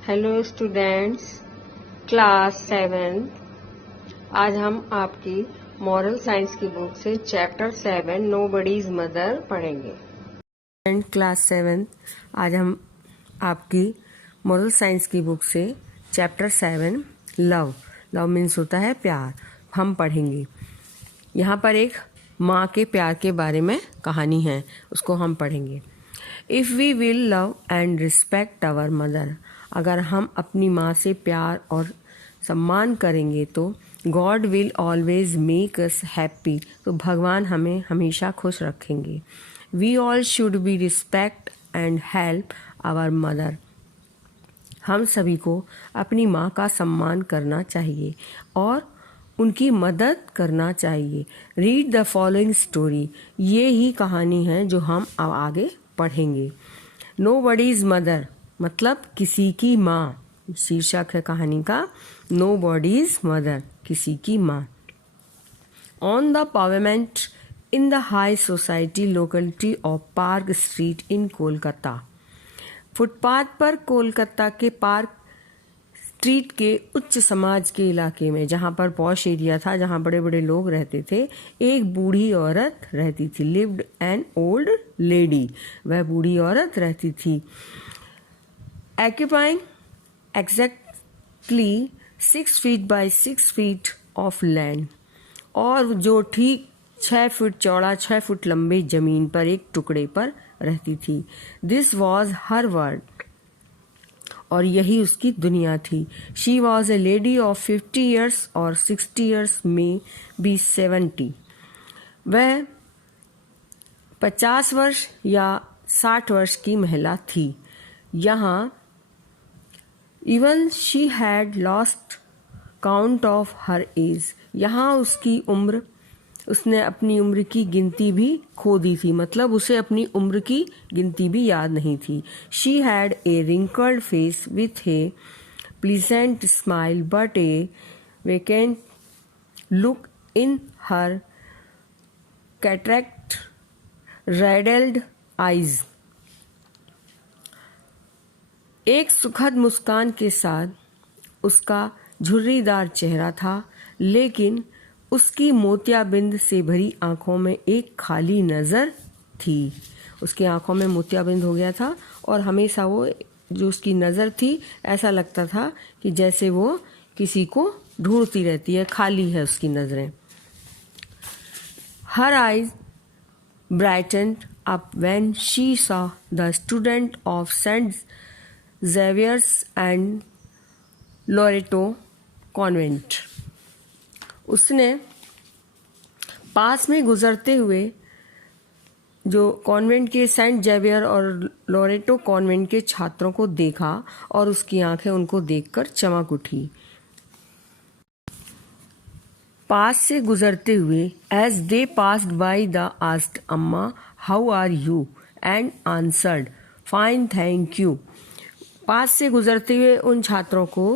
Hello students, class 7। आज हम आपकी मॉरल साइंस की बुक से चैप्टर 7 नोबडीज मदर पढ़ेंगे। एंड क्लास 7 आज हम आपकी मॉरल साइंस की बुक से चैप्टर 7 लव मीन्स होता है प्यार, हम पढ़ेंगे। यहाँ पर एक माँ के प्यार के बारे में कहानी है, उसको हम पढ़ेंगे। If we will love and respect our mother, अगर हम अपनी माँ से प्यार और सम्मान करेंगे तो god will always make us happy, तो भगवान हमें हमेशा खुश रखेंगे। We all should be respect and help our mother, हम सभी को अपनी माँ का सम्मान करना चाहिए और उनकी मदद करना चाहिए। रीड द फॉलोइंग स्टोरी, ये ही कहानी है जो हम अब आगे पढ़ेंगे। नोबडीज मदर मतलब किसी की माँ, शीर्षक है कहानी का नोबडीज मदर, किसी की माँ। On the pavement in the high society locality of Park Street in Kolkata, footpath पर कोलकाता के पार्क स्ट्रीट के उच्च समाज के इलाके में, जहाँ पर पॉश एरिया था, जहाँ बड़े बड़े लोग रहते थे, एक बूढ़ी औरत रहती थी। लिव्ड एन ओल्ड लेडी, वह बूढ़ी औरत रहती थी। Occupying exactly 6 feet by 6 feet of land, और जो ठीक 6 फुट चौड़ा 6 फुट लंबे जमीन पर एक टुकड़े पर रहती थी। दिस वॉज हर वर्ल्ड, और यही उसकी दुनिया थी। She was a lady of 50 years और 60 ईयर्स में बी 70, वह 50 वर्ष या 60 वर्ष की महिला थी। यहाँ even she had lost count of her age, यहाँ उसने अपनी उम्र की गिनती भी खो दी थी, मतलब उसे अपनी उम्र की गिनती भी याद नहीं थी। She had a wrinkled face with a pleasant smile but a vacant look in her cataract riddled eyes, एक सुखद मुस्कान के साथ उसका झुर्रीदार चेहरा था, लेकिन उसकी मोतियाबिंद से भरी आंखों में एक खाली नजर थी। उसकी आंखों में मोतियाबिंद हो गया था और हमेशा वो जो उसकी नजर थी, ऐसा लगता था कि जैसे वो किसी को ढूंढती रहती है, खाली है उसकी नजरें। Her eyes brightened up when she saw the student of St. Xavier's and Loreto Convent. उसने पास में गुजरते हुए जो कॉन्वेंट के सेंट जेवियर और लोरेटो कॉन्वेंट के छात्रों को देखा और उसकी आंखें उनको देखकर चमक उठी। पास से गुजरते हुए as they passed by the asked Amma how are you and answered fine thank you. पास से गुजरते हुए उन छात्रों को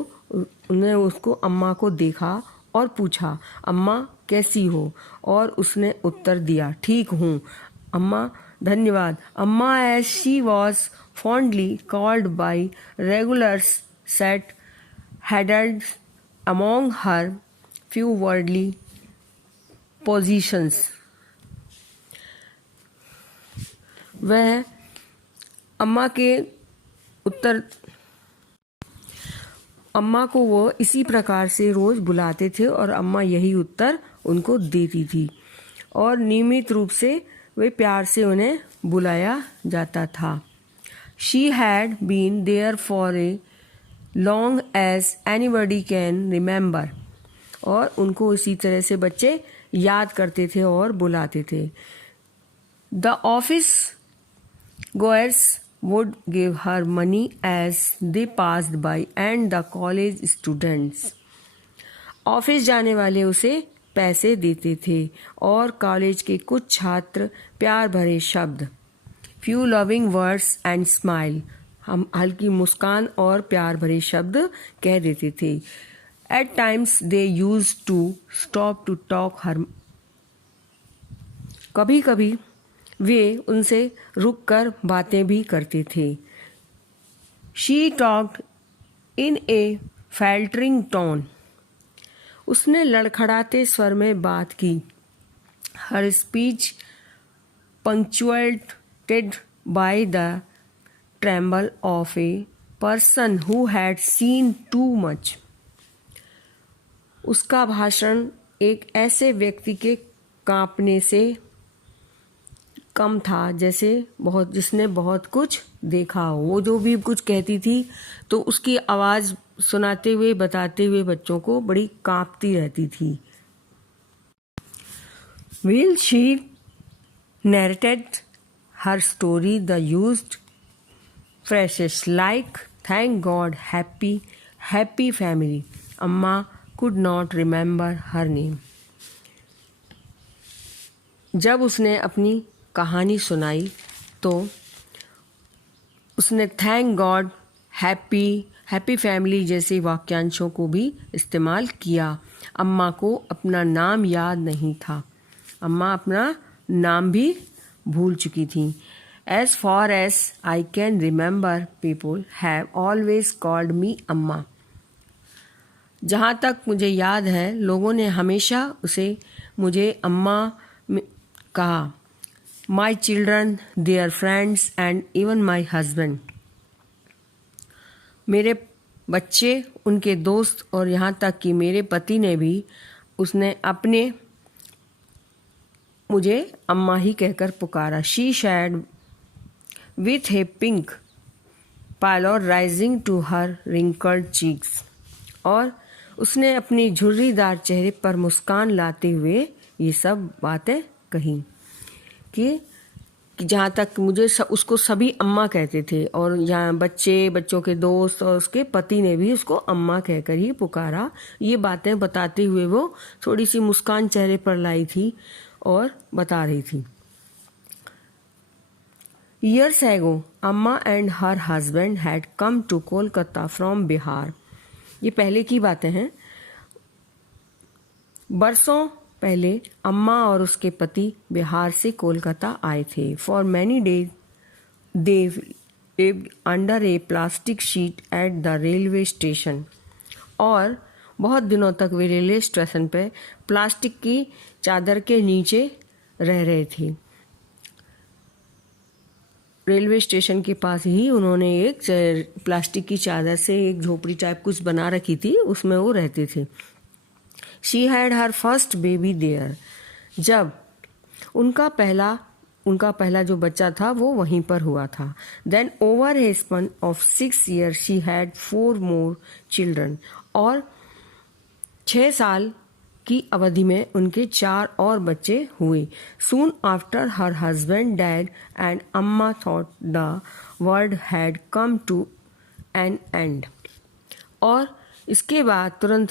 उन्हें उसको अम्मा को देखा और पूछा अम्मा कैसी हो, और उसने उत्तर दिया ठीक हूँ अम्मा, धन्यवाद। Amma as she was fondly called by regulars set headed among her few worldly positions, वह अम्मा को वो इसी प्रकार से रोज बुलाते थे और अम्मा यही उत्तर उनको देती थी, और नियमित रूप से वे प्यार से उन्हें बुलाया जाता था। She had been there for a long as anybody can remember, और उनको इसी तरह से बच्चे याद करते थे और बुलाते थे। The office goers would give her money as they passed by and the college students, office जाने वाले उसे पैसे देते थे और कॉलेज के कुछ छात्र प्यार भरे शब्द, few loving words and smile, हम हल्की मुस्कान और प्यार भरे शब्द कह देते थे। At times they used to stop to talk her, कभी कभी वे उनसे रुककर बातें भी करते थे। She talked in a faltering tone, उसने लड़खड़ाते स्वर में बात की। Her speech punctuated by the tremble of a person who had seen too much. उसका भाषण एक ऐसे व्यक्ति के कांपने से कम था जैसे जिसने बहुत कुछ देखा हो। वो जो भी कुछ कहती थी तो उसकी आवाज सुनाते हुए बताते हुए बच्चों को बड़ी कांपती रहती थी। Will she narrated her story, the used phrases like thank God, happy family. Amma could not remember her name. जब उसने अपनी कहानी सुनाई तो उसने थैंक गॉड, हैप्पी फैमिली जैसे वाक्यांशों को भी इस्तेमाल किया। अम्मा को अपना नाम याद नहीं था। अम्मा अपना नाम भी भूल चुकी थी। As far as I can remember, people have always called me अम्मा। जहाँ तक मुझे याद है लोगों ने हमेशा मुझे अम्मा कहा। My children, their friends and even my husband। मेरे बच्चे, उनके दोस्त और यहाँ तक कि मेरे पति ने भी मुझे अम्मा ही कहकर पुकारा। She said with a pink pallor rising to her wrinkled cheeks। और उसने अपनी झुर्रीदार चेहरे पर मुस्कान लाते हुए ये सब बातें कही कि जहाँ तक मुझे उसको सभी अम्मा कहते थे और यहाँ बच्चों के दोस्त और उसके पति ने भी उसको अम्मा कहकर ही पुकारा। ये बातें बताते हुए वो थोड़ी सी मुस्कान चेहरे पर लाई थी और बता रही थी। Years ago, Amma and her husband had come to Kolkata from Bihar। ये पहले की बातें हैं। बरसों पहले अम्मा और उसके पति बिहार से कोलकाता आए थे। For many days, they lived under a plastic sheet at the railway station। और बहुत दिनों तक वे रेलवे स्टेशन पे प्लास्टिक की चादर के नीचे रह रहे थे। रेलवे स्टेशन के पास ही उन्होंने एक प्लास्टिक की चादर से एक झोपड़ी टाइप कुछ बना रखी थी, उसमें वो रहते थे। She had her first baby there। जब उनका पहला जो बच्चा था वो वहीं पर हुआ था। Then over a span of 6 years she had 4 more children। और 6 साल की अवधि में उनके 4 और बच्चे हुए। Soon after her husband died and Amma thought the world had come to an end। और इसके बाद तुरंत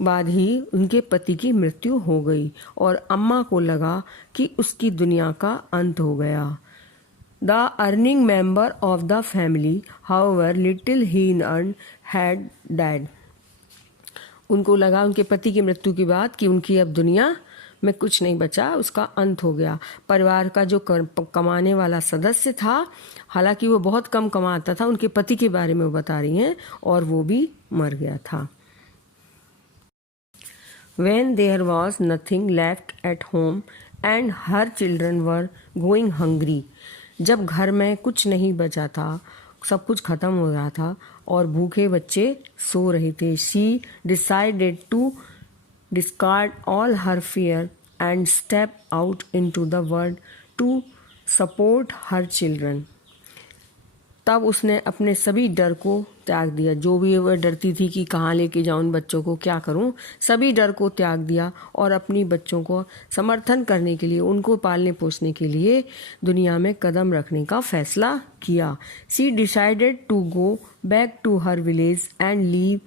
बाद ही उनके पति की मृत्यु हो गई और अम्मा को लगा कि उसकी दुनिया का अंत हो गया। The earning member of the family, however little he earned, had died। उनको लगा उनके पति की मृत्यु के बाद कि उनकी अब दुनिया में कुछ नहीं बचा, उसका अंत हो गया। परिवार का जो कमाने वाला सदस्य था, हालांकि वो बहुत कम कमाता था, उनके पति के बारे में वो बता रही हैं, और वो भी मर गया था। When there was nothing left at home and her children were going hungry। जब घर में कुछ नहीं बचा था, सब कुछ खत्म हो रहा था और भूखे बच्चे सो रहे थे। She decided to discard all her fear and step out into the world to support her children। तब उसने अपने सभी डर को त्याग दिया। जो भी वह डरती थी कि कहाँ लेके जाऊं बच्चों को, क्या करूं, सभी डर को त्याग दिया और अपनी बच्चों को समर्थन करने के लिए, उनको पालने पोसने के लिए दुनिया में कदम रखने का फैसला किया। She decided to go back to her village and leave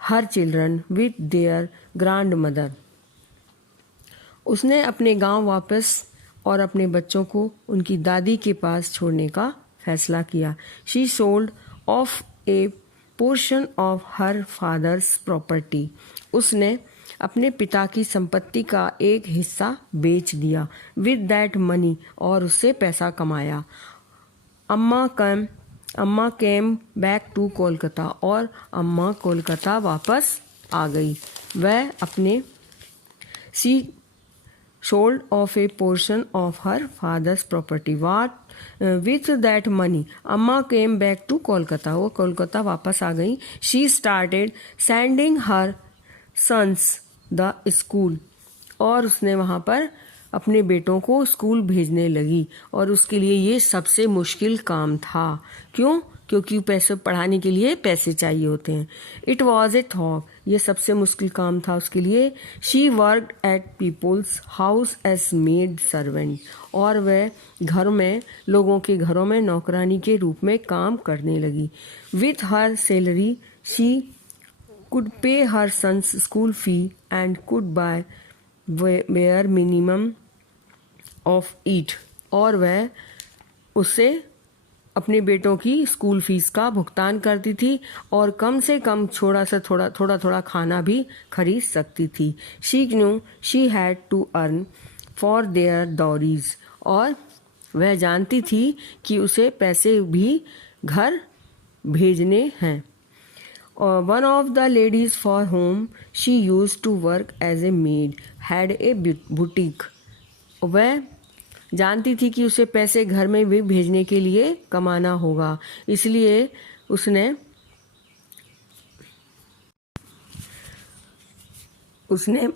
her children with their grandmother। उसने अपने गांव वापस और अपने बच्चों को उनकी दादी के पास छोड़ने का फैसला किया। She sold off a portion of her father's property। उसने अपने पिता की संपत्ति का एक हिस्सा बेच दिया। With that money, और उससे पैसा कमाया। अम्मा came अम्मा केम बैक टू कोलकाता, और अम्मा कोलकाता वापस आ गई। वह अपने सी sold off a portion of her father's property. With that money, Amma came back to Kolkata. वो कोलकाता वापस आ गई. She started sending her sons the school. और उसने वहाँ पर अपने बेटों को स्कूल भेजने लगी, और उसके लिए ये सबसे मुश्किल काम था। क्यों? क्योंकि पैसे पढ़ाने के लिए पैसे चाहिए होते हैं। इट वॉज ए थॉक, ये सबसे मुश्किल काम था उसके लिए। She worked at people's house as maid servant, और वह घर में, लोगों के घरों में नौकरानी के रूप में काम करने लगी। With her salary she could pay her son's school fee and could buy bare minimum of eat, और वह उससे अपने बेटों की स्कूल फीस का भुगतान करती थी, और कम से कम थोड़ा खाना भी खरीद सकती थी। She knew she had to earn for their dowries, और वह जानती थी कि उसे पैसे भी घर भेजने हैं। One of the ladies for home she use to work as a maid had a boutique, वह जानती थी कि उसे पैसे घर में भी भेजने के लिए कमाना होगा, इसलिए उसने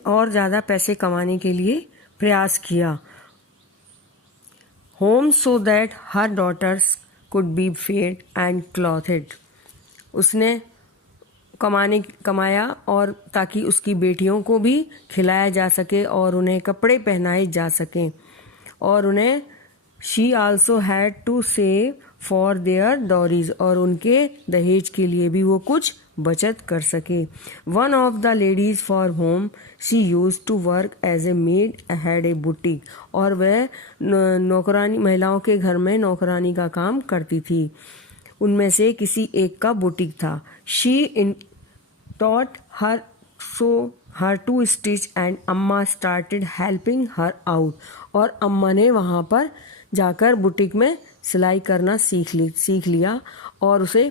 और ज़्यादा पैसे कमाने के लिए प्रयास किया। Home so that her daughters could be fed and clothed, उसने कमाया और ताकि उसकी बेटियों को भी खिलाया जा सके और उन्हें कपड़े पहनाए जा सकें, और उन्हें she also had to save for their dowries, और उनके दहेज के लिए भी वो कुछ बचत कर सके। One of the ladies for home she use to work as a maid had a boutique, और वह नौकरानी, महिलाओं के घर में नौकरानी का काम करती थी। उनमें से किसी एक का बुटीक था। She in taught her to stitch and Amma started helping her out, और अम्मा ने वहाँ पर जाकर बुटीक में सिलाई करना सीख लिया, और उसे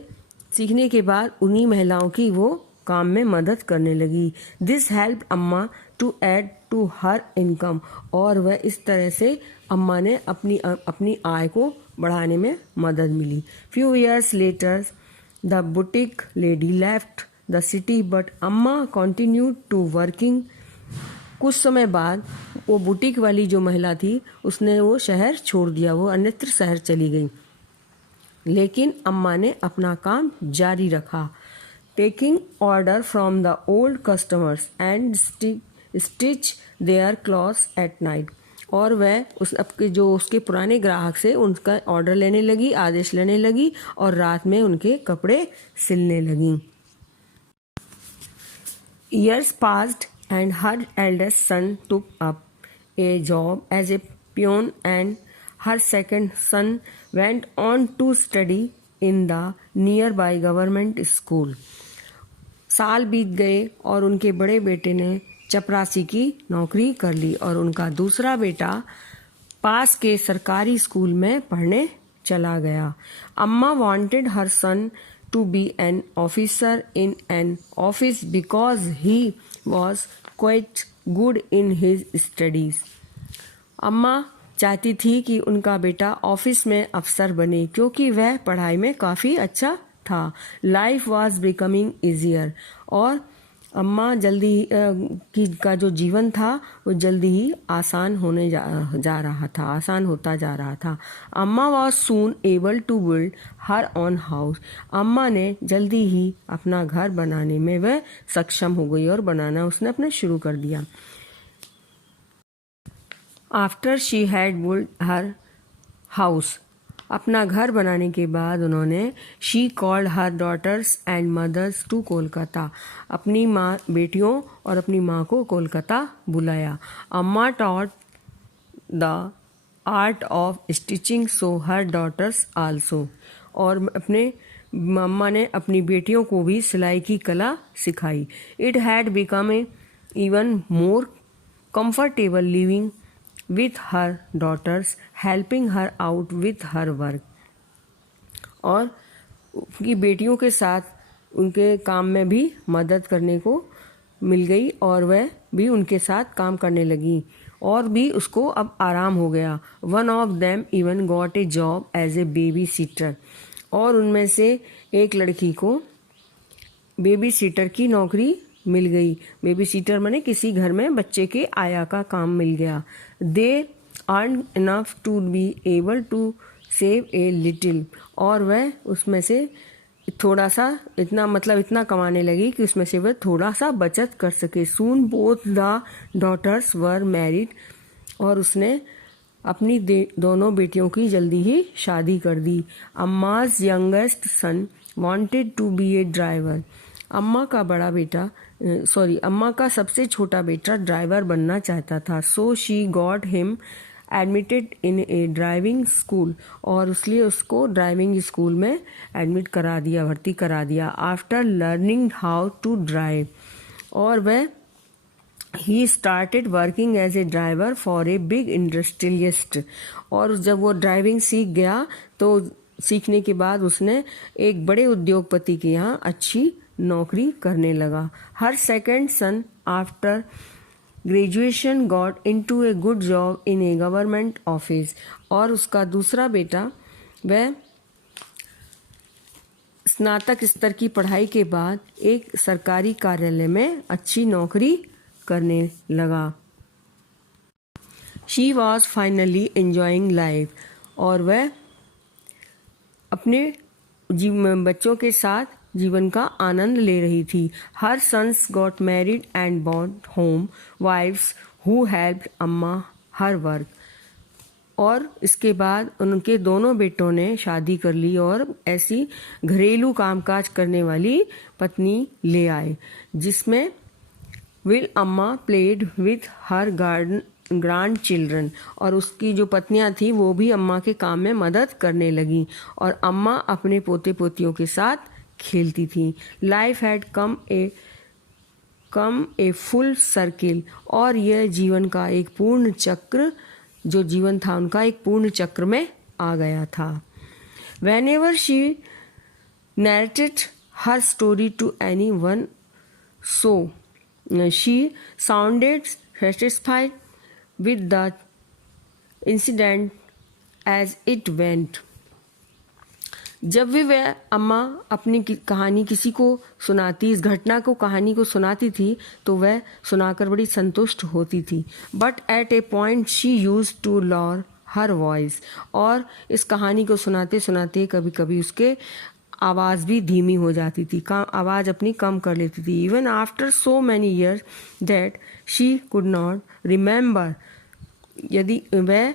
सीखने के बाद उन्हीं महिलाओं की वो काम में मदद करने लगी। This help Amma to add to her income, और वह इस तरह से अम्मा ने अपनी आय को बढ़ाने में मदद मिली। Few years later the boutique lady left the city but Amma continued to working. कुछ समय बाद वो बुटीक वाली जो महिला थी उसने वो शहर छोड़ दिया, वो अन्यत्र शहर चली गई, लेकिन अम्मा ने अपना काम जारी रखा। Taking order from the old customers and stitch their clothes at night, और वह उसके पुराने ग्राहक से उनका ऑर्डर लेने लगी, आदेश लेने लगी, और रात में उनके कपड़े सिलने लगी। Years passed and her eldest son took up a job as a peon, and her second son went on to study in the nearby government school. साल बीत गए और उनके बड़े बेटे ने चपरासी की नौकरी कर ली, और उनका दूसरा बेटा पास के सरकारी स्कूल में पढ़ने चला गया। अम्मा wanted her son to be an officer in an office because he was quite good in his studies. अम्मा चाहती थी कि उनका बेटा ऑफिस में अफसर बने क्योंकि वह पढ़ाई में काफ़ी अच्छा था। लाइफ वॉज बिकमिंग ईजियर, और अम्मा जल्दी का जो जीवन था वो जल्दी ही आसान होता जा रहा था। Amma was soon able to build her own house, Amma ने जल्दी ही अपना घर बनाने में वह सक्षम हो गई और बनाना उसने अपना शुरू कर दिया। After she had build her house, अपना घर बनाने के बाद उन्होंने she called her daughters and mothers to Kolkata, अपनी माँ, बेटियों और अपनी माँ को कोलकाता बुलाया। Amma taught the art of stitching so her daughters also, और अम्मा ने अपनी बेटियों को भी सिलाई की कला सिखाई। It had become a even more comfortable living with her daughters, helping her out with her work, और उनकी बेटियों के साथ उनके काम में भी मदद करने को मिल गई और वह भी उनके साथ काम करने लगी और भी उसको अब आराम हो गया। One of them even got a job as a baby sitter, और उनमें से एक लड़की को बेबी सीटर की नौकरी मिल गई। बेबी सीटर माने किसी घर में बच्चे के आया का काम मिल गया। They earn enough to be able to save a little, और वह उसमें से थोड़ा सा इतना कमाने लगी कि उसमें से वह थोड़ा सा बचत कर सके। Soon both the daughters were married, और उसने अपनी दोनों बेटियों की जल्दी ही शादी कर दी। Amma's youngest son wanted to be a driver, Amma का सबसे छोटा बेटा ड्राइवर बनना चाहता था। So she got him admitted in a driving school, और इसलिए उसको ड्राइविंग स्कूल में भर्ती करा दिया। After learning how to drive, और वह he started working as a driver for a big industrialist, और जब वो ड्राइविंग सीख गया तो सीखने के बाद उसने एक बड़े उद्योगपति के यहाँ अच्छी नौकरी करने लगा। Her second son after graduation got into a good job in a government office, और उसका दूसरा बेटा वह स्नातक स्तर की पढ़ाई के बाद एक सरकारी कार्यालय में अच्छी नौकरी करने लगा। She was finally enjoying life, और वह अपने बच्चों के साथ जीवन का आनंद ले रही थी। Her sons got married and bought home wifes who helped Amma her work, और इसके बाद उनके दोनों बेटों ने शादी कर ली और ऐसी घरेलू कामकाज करने वाली पत्नी ले आए, जिसमें विल अम्मा played with her grand children, और उसकी जो पत्नियां थी वो भी अम्मा के काम में मदद करने लगी और अम्मा अपने पोते पोतियों के साथ खेलती थी। Life had come a full circle, और यह जीवन का एक पूर्ण चक्र, जो जीवन था उनका एक पूर्ण चक्र में आ गया था। Whenever she narrated her story to anyone, so she sounded satisfied with the incident as it went. जब भी वह अम्मा अपनी कहानी किसी को सुनाती, इस घटना को कहानी को सुनाती थी तो वह सुनाकर बड़ी संतुष्ट होती थी। But at a point she use to lower her voice, और इस कहानी को सुनाते सुनाते कभी कभी उसके आवाज़ भी धीमी हो जाती थी, आवाज़ अपनी कम कर लेती थी। Even after so many years that she could not remember, यदि वह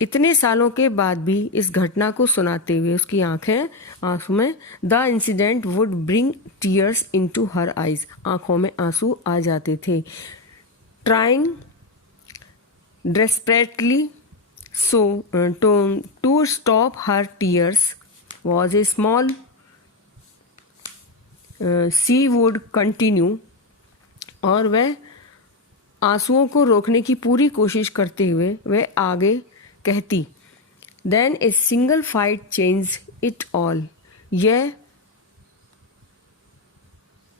इतने सालों के बाद भी इस घटना को सुनाते हुए उसकी आंसू में the incident would bring tears into her eyes, आंखों में आंसू आ जाते थे। Trying desperately so to stop her tears was a small sea would continue, और वह आंसुओं को रोकने की पूरी कोशिश करते हुए वह आगे कहती, then a single fight change it all, यह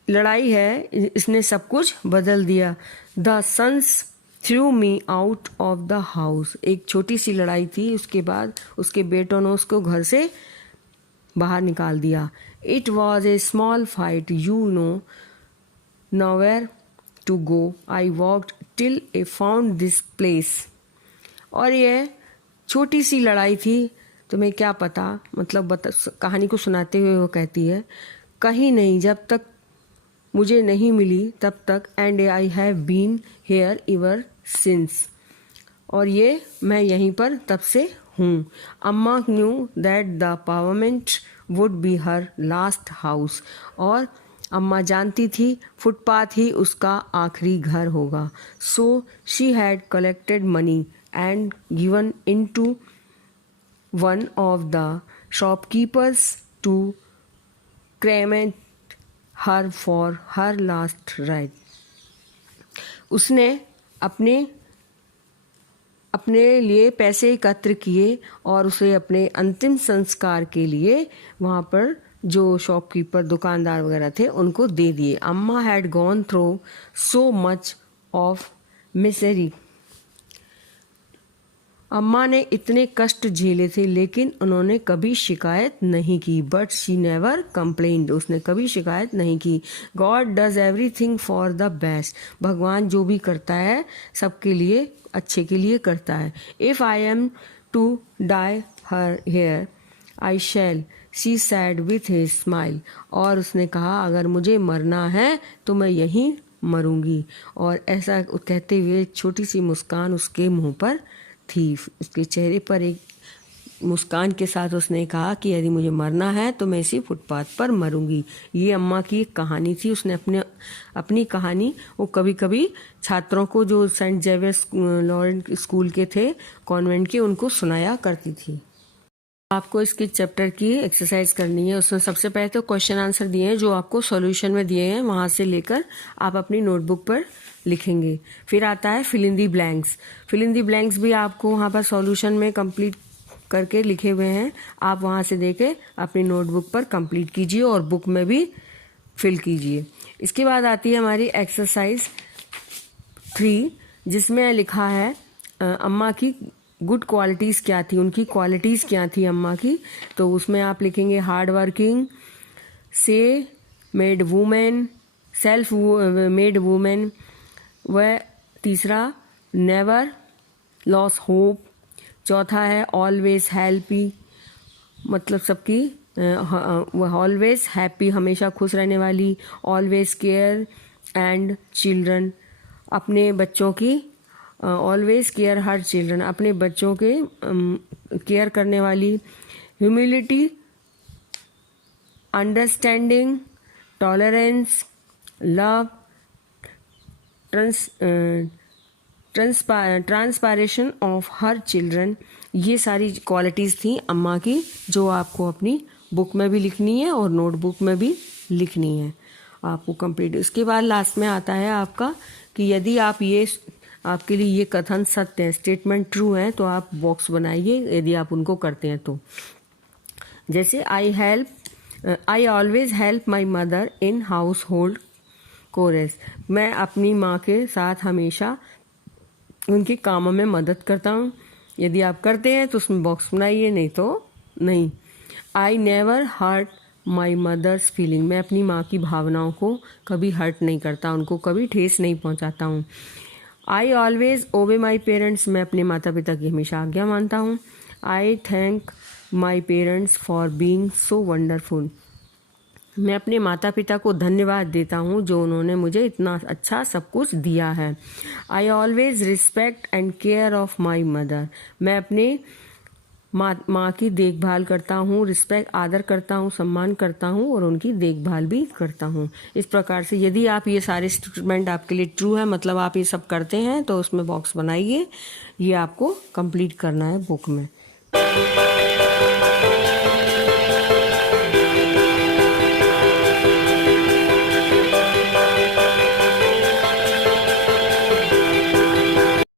लड़ाई है इसने सब कुछ बदल दिया। The sons threw me out of the house, एक छोटी सी लड़ाई थी, उसके बाद उसके बेटों ने उसको घर से बाहर निकाल दिया। It was a small fight, you know nowhere to go, I walked till a found this place, और यह छोटी सी लड़ाई थी, तुम्हें क्या पता, मतलब कहानी को सुनाते हुए वो कहती है, कहीं नहीं जब तक मुझे नहीं मिली तब तक, and I have been here ever since, और ये मैं यहीं पर तब से हूँ। Amma knew that the pavement would be her last house, और अम्मा जानती थी फुटपाथ ही उसका आखिरी घर होगा। So she had collected money and given into one of the shopkeepers to cremate her for her last ride. उसने अपने अपने लिए पैसे एकत्र किए और उसे अपने अंतिम संस्कार के लिए वहाँ पर जो शॉपकीपर दुकानदार वगैरह थे उनको दे दिए। Amma had gone through so much of misery. Amma ने इतने कष्ट झेले थे लेकिन उन्होंने कभी शिकायत नहीं की। बट शी नेवर कंप्लेन्ड, उसने कभी शिकायत नहीं की। God does everything for the best, भगवान जो भी करता है सबके लिए अच्छे के लिए करता है। If I am to die her here I shall, she said with his smile. और उसने कहा अगर मुझे मरना है तो मैं यहीं मरूंगी। और ऐसा कहते हुए छोटी सी मुस्कान उसके मुंह पर थी, उसके चेहरे पर एक मुस्कान के साथ उसने कहा कि यदि मुझे मरना है तो मैं इसी फुटपाथ पर मरूंगी। ये अम्मा की एक कहानी थी। उसने अपनी कहानी वो कभी कभी छात्रों को जो सेंट जेवियर्स लॉरेंट स्कूल के थे कॉन्वेंट के, उनको सुनाया करती थी। आपको इसके चैप्टर की एक्सरसाइज करनी है। उसमें सबसे पहले तो क्वेश्चन आंसर दिए हैं जो आपको सॉल्यूशन में दिए हैं, वहां से लेकर आप अपनी नोटबुक पर लिखेंगे। फिर आता है fill in the blanks. Fill in the blanks भी आपको वहां पर सॉल्यूशन में कंप्लीट करके लिखे हुए हैं, आप वहां से देके अपनी नोटबुक पर कंप्लीट कीजिए और बुक में भी फिल कीजिए। इसके बाद आती है हमारी एक्सरसाइज 3 जिसमें लिखा है अम्मा की गुड क्वालिटीज क्या थी, उनकी क्वालिटीज क्या थी अम्मा की। तो उसमें आप लिखेंगे हार्ड वर्किंग, से made women, self made women, व तीसरा नेवर लॉस होप, चौथा है ऑलवेज हेल्पी, मतलब सबकी ऑलवेज हैप्पी, हमेशा खुश रहने वाली, ऑलवेज केयर एंड चिल्ड्रन, अपने बच्चों की ऑलवेज केयर हर चिल्ड्रन, अपने बच्चों के केयर करने वाली, humility, understanding, tolerance, love, transportation of her children. ये सारी क्वालिटीज़ थी अम्मा की जो आपको अपनी बुक में भी लिखनी है और नोटबुक में भी लिखनी है आपको कंप्लीट। उसके बाद लास्ट में आता है आपका कि यदि आपके लिए ये कथन सत्य है, स्टेटमेंट ट्रू है, तो आप बॉक्स बनाइए यदि आप उनको करते हैं तो। जैसे I always help my mother in household chores, मैं अपनी माँ के साथ हमेशा उनके कामों में मदद करता हूँ। यदि आप करते हैं तो उसमें बॉक्स बनाइए, नहीं तो नहीं। I never hurt my mother's feeling, मैं अपनी माँ की भावनाओं को कभी हर्ट नहीं करता, उनको कभी ठेस नहीं पहुँचाता हूँ। आई ऑलवेज ओबे माई पेरेंट्स, मैं अपने माता पिता की हमेशा आज्ञा मानता हूँ। आई thank my parents for being so wonderful, मैं अपने माता पिता को धन्यवाद देता हूँ जो उन्होंने मुझे इतना अच्छा सब कुछ दिया है। I always respect and care of my mother, मैं अपने माँ की देखभाल करता हूँ, रिस्पेक्ट आदर करता हूँ, सम्मान करता हूँ और उनकी देखभाल भी करता हूँ। इस प्रकार से यदि आप ये सारे स्टेटमेंट आपके लिए ट्रू है, मतलब आप ये सब करते हैं, तो उसमें बॉक्स बनाइए। ये आपको कंप्लीट करना है बुक में।